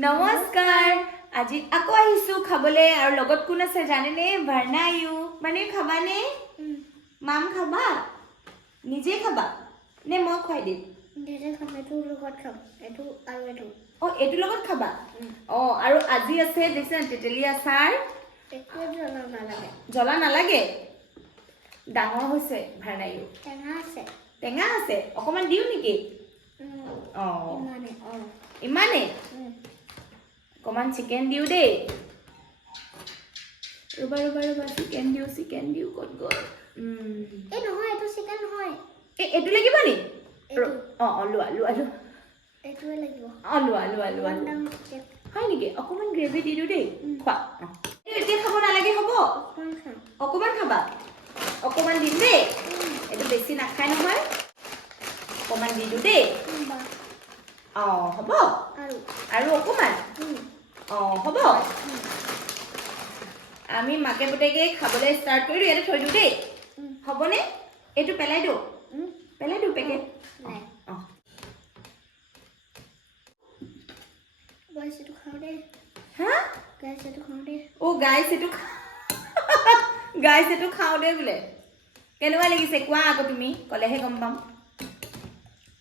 নমস্কাৰ আজি আকৌ আহিছো খাবলে আৰু লগত কোন আছে জানেনে বৰ্ণায়ু মানে খাবানে মাম খাবা নিজে খাবা নে মই খুৱাই দিম নিজে খাম এটো লগত খাম এটো আৰু এটো এটো লগত খাবা আৰু আজি আছে দেখছেন তেতেলি আচাৰ একো জ্বলা নালাগে ডাঙৰ হৈছে বৰ্ণায়ু টেঙা আছে অকমান দিও নেকি ইমানে অকমান চিকেন দিও দেই ৰবা চিকেন দিও ক'ত গ'ল এই নহয় এটো চিকেন নহয় এটো লাগিব নি লোৱা এটোৱে লাগিব লোৱা হয় নেকি অকমান গ্ৰেভি দি দিও দেই খোৱা এতিয়া খাব নালাগে হ'ব অকমান খাবা অকমান দিম দেই এটো বেছি নাখায় নহয় অকমান দি দিও দেই হ'ব আৰু অকমান হ'ব আমি মাকে পুতেকে খাবলৈ ষ্টাৰ্ট কৰিলো ইয়াতে থৈ দিও দেই হ'বনে এইটো পেলাই দিও পেকেট গাইছ এটো খাও দে গাইছ এটো খাও দে বোলে কেনেকুৱা লাগিছে কোৱা আকৌ তুমি ক'লেহে গম পাম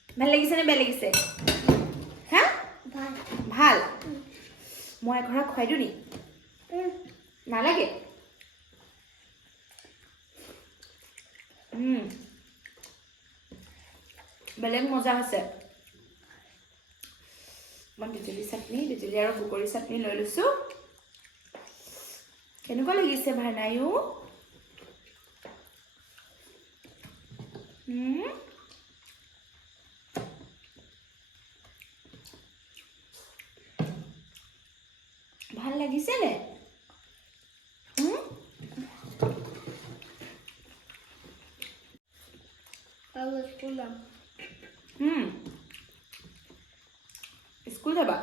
ভাল লাগিছে নে বেয়া লাগিছে ভাল মই এঘৰা খুৱাই দিও নি নালাগে বেলেগ মজা হৈছে মই তেতেলি আৰু বুকৰি চাটনি লৈ লৈছো কেনেকুৱা লাগিছে বৰ্ণায়ু ভাল লাগিছে নে স্কুল যাবা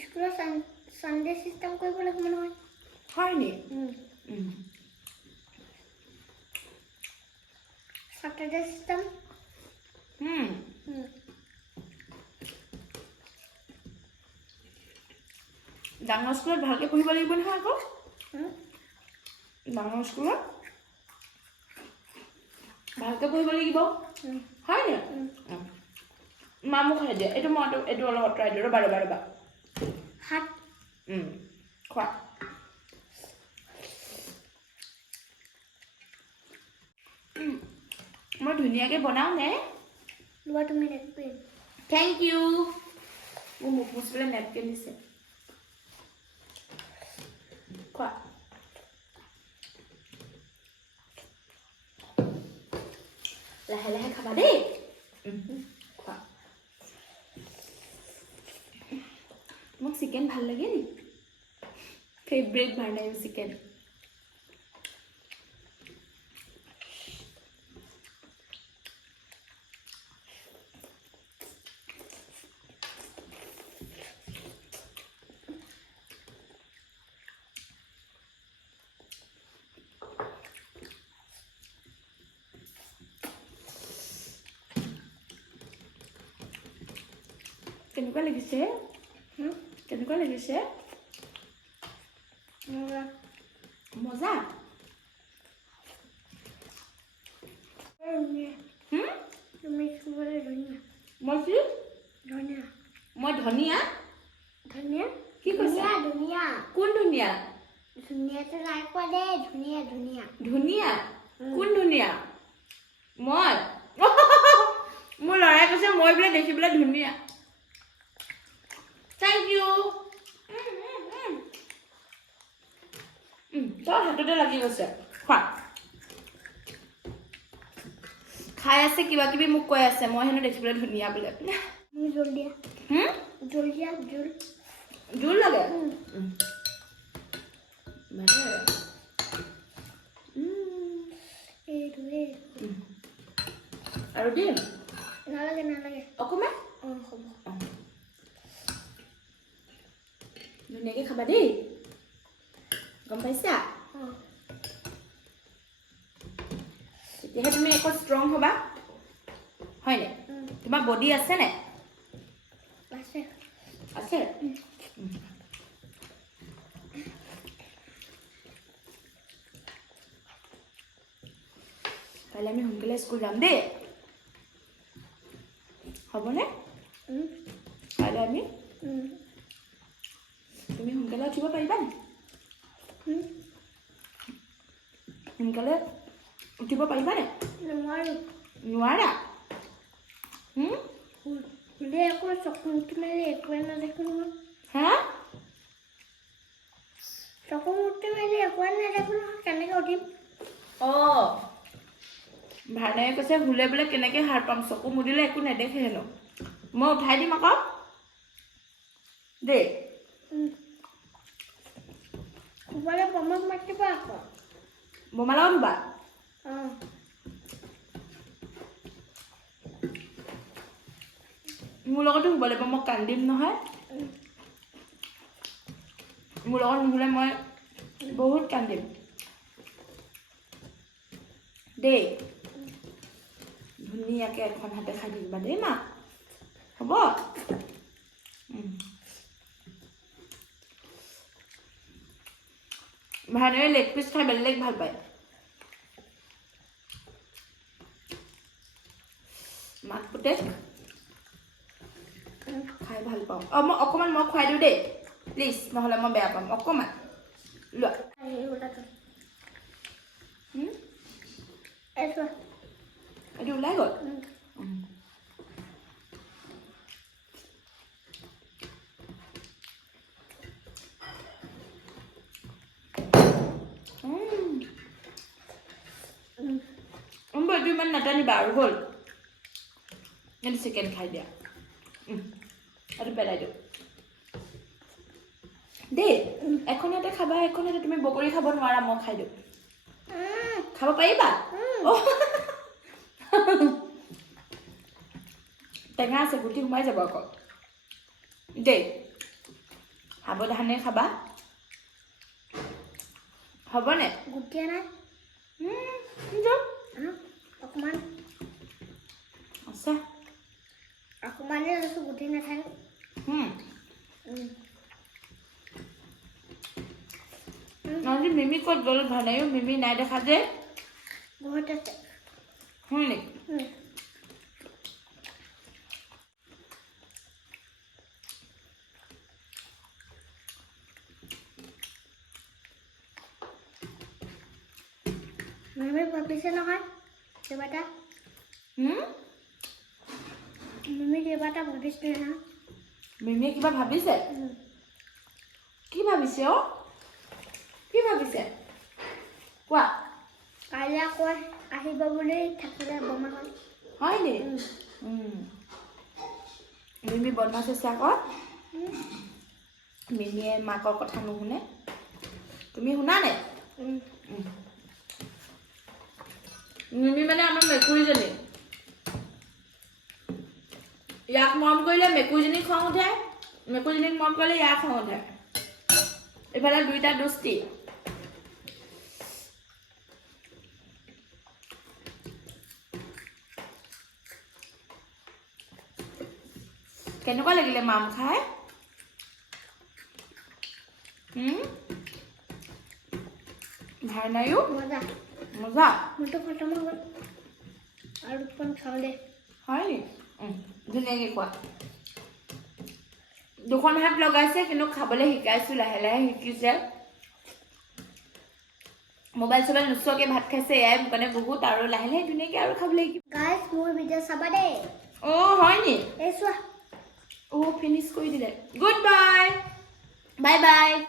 স্কুলৰ সানডে সিস্টেম কৰিব লাগিব নহয় হয় নি Saturday system. ডাঙৰ স্কুলত ভালকে পঢ়িব লাগিব নহয় আকৌ ডাঙৰ স্কুলত ভালকে পঢ়িব লাগিব হয় নে মামু খাই দিয়ে এইটো অলপ অঁতৰাই দিওঁ ৰবা হাত খোৱা মই ধুনীয়াকে বনাও নে লোৱা তুমি নেপকিন থেংক ইউ মোৰ মুখ মুচিবলৈ নেপকিন দিছে খোৱা লাহে খাবা দেই খোৱা মোক চিকেন ভাল লাগে নি ফেভৰেট বৰ্ণায়ু চিকেন কেনেকুৱা লাগিছে মজা তুমি খাবলৈ ধুনীয়া মই ধনিয়া কি কৈছা ধুনীয়া কোন ধুনীয়া ধুনীয়াটো নাই কোৱা দে ধুনীয়া কোন ধুনীয়া মই মোৰ ল'ৰাই কৈছে মই বোলে দেখিবলৈ ধুনীয়া Thank you. তোৰ হাততে লাগি গৈছে খোৱা খাই আছে কিবা কিবি মোক কৈ আছে মই হেনো দেখিবলৈ ধুনীয়া বোলে জোল লাগে আৰু দিম নালাগে অকমান হ'ব ধুনীয়াকে খাবা দেই গম পাইছা তেতিয়াহে তুমি একো ষ্ট্ৰং হ'বা হয়নে তোমাৰ বডি আছে নে আছে আছে কাইলৈ আমি সোনকালে স্কুল যাম দেই হ'বনে কাইলৈ আমি তুমি সোনকালে উঠিব পাৰিবা নে সোনকালে উঠিব পাৰিবা নে নোৱাৰা একো চকু মুঠি মেলি একোৱে নেদেখো নহয় হা চকু মুঠি মেলি একোৱে নেদেখো নহয় কেনেকৈ উঠিম অঁ ভাৰ্ণাই কৈছে শুলে বোলে কেনেকৈ সাৰ পাম চকু মুদিলে একো নেদেখে হেনো মই উঠাই দিম আকৌ দেই শুবলৈ বমাক মাতিব আকৌ বোমালাও ধুবা অঁ মোৰ লগতো শুব লাগিব মই কান্দিম নহয় মোৰ লগত নুশুলে মই বহুত কান্দিম দেই ধুনীয়াকৈ এখন হাতে খাই থাকিবা দেই মা হ'ব ভাৰ্ণাই লেগ পিচ খাই বেলেগ ভাল পায় মাক পুতেক খাই ভাল পাওঁ অঁ মই অকণমান মই খুৱাই দিওঁ দেই প্লিজ নহ'লে মই বেয়া পাম অকণমান লোৱা এইটো ওলাই গ'ল এইটো ইমান নাটানিবা আৰু হ'ল এইটো চিকেন খাই দিয়া এইটো পেলাই দিওঁ দেই এখন হাতে খাবা এখন হাতে তুমি বগৰী খাব নোৱাৰা মই খাই দিওঁ খাব পাৰিবা টেঙা আছে গুটি সোমাই যাব আকৌ দেই সাৱধানে খাবা হ'বনে গুটিয়া নাই অকণমান আছে অকণমানেই আছোঁ গুটি নাথাকে নহ'লে মিমি ক'ত গ'ল ভাৰ্ণাইও মিমি নাই দেখা যে বহুত আছে হয় নেকি মিমি ভাবিছে নহয় কিবা এটা মিমি কিবা এটা ভাবিছিলে নহয় মিমিয়ে কিবা ভাবিছে কি ভাবিছে অ কি ভাবিছে কোৱা কাইলৈ আকৌ আহিব বুলি থাকিলে বমাখন হয় নি মিমি বদমাছ হৈছে আকৌ মিমিয়ে মাকৰ কথা নুশুনে তুমি শুনা নে মিমি মানে আমাৰ মেকুৰীজনী ইয়াক মৰম কৰিলে মেকুৰীজনীক খং উঠে মেকুৰীজনীক মৰম কৰিলে ইয়াক খং উঠে এইফালে দুইটা দুষ্টি কেনেকুৱা লাগিলে মাম খাই ভাৰ্ণাইও মজা মজা মোৰতো খতম হৈ গ'ল আৰু দুখন খাওঁ দে হয় নি ধুনীয়াকৈ কোৱা দুখন হাত লগাইছে কিন্তু খাবলৈ শিকাইছোঁ লাহে লাহে শিকিছে মোবাইল চবাইল নোচোৱাকৈ ভাত খাইছে এয়াই মানে বহুত আৰু লাহে লাহে ধুনীয়াকৈ আৰু খাবলৈ শিকিব গাইজ মোৰ ভিডিঅ' চাবা দেই অঁ হয় নি এই চোৱা ফিনিছ কৰি দিলে গুড বাই বাই বাই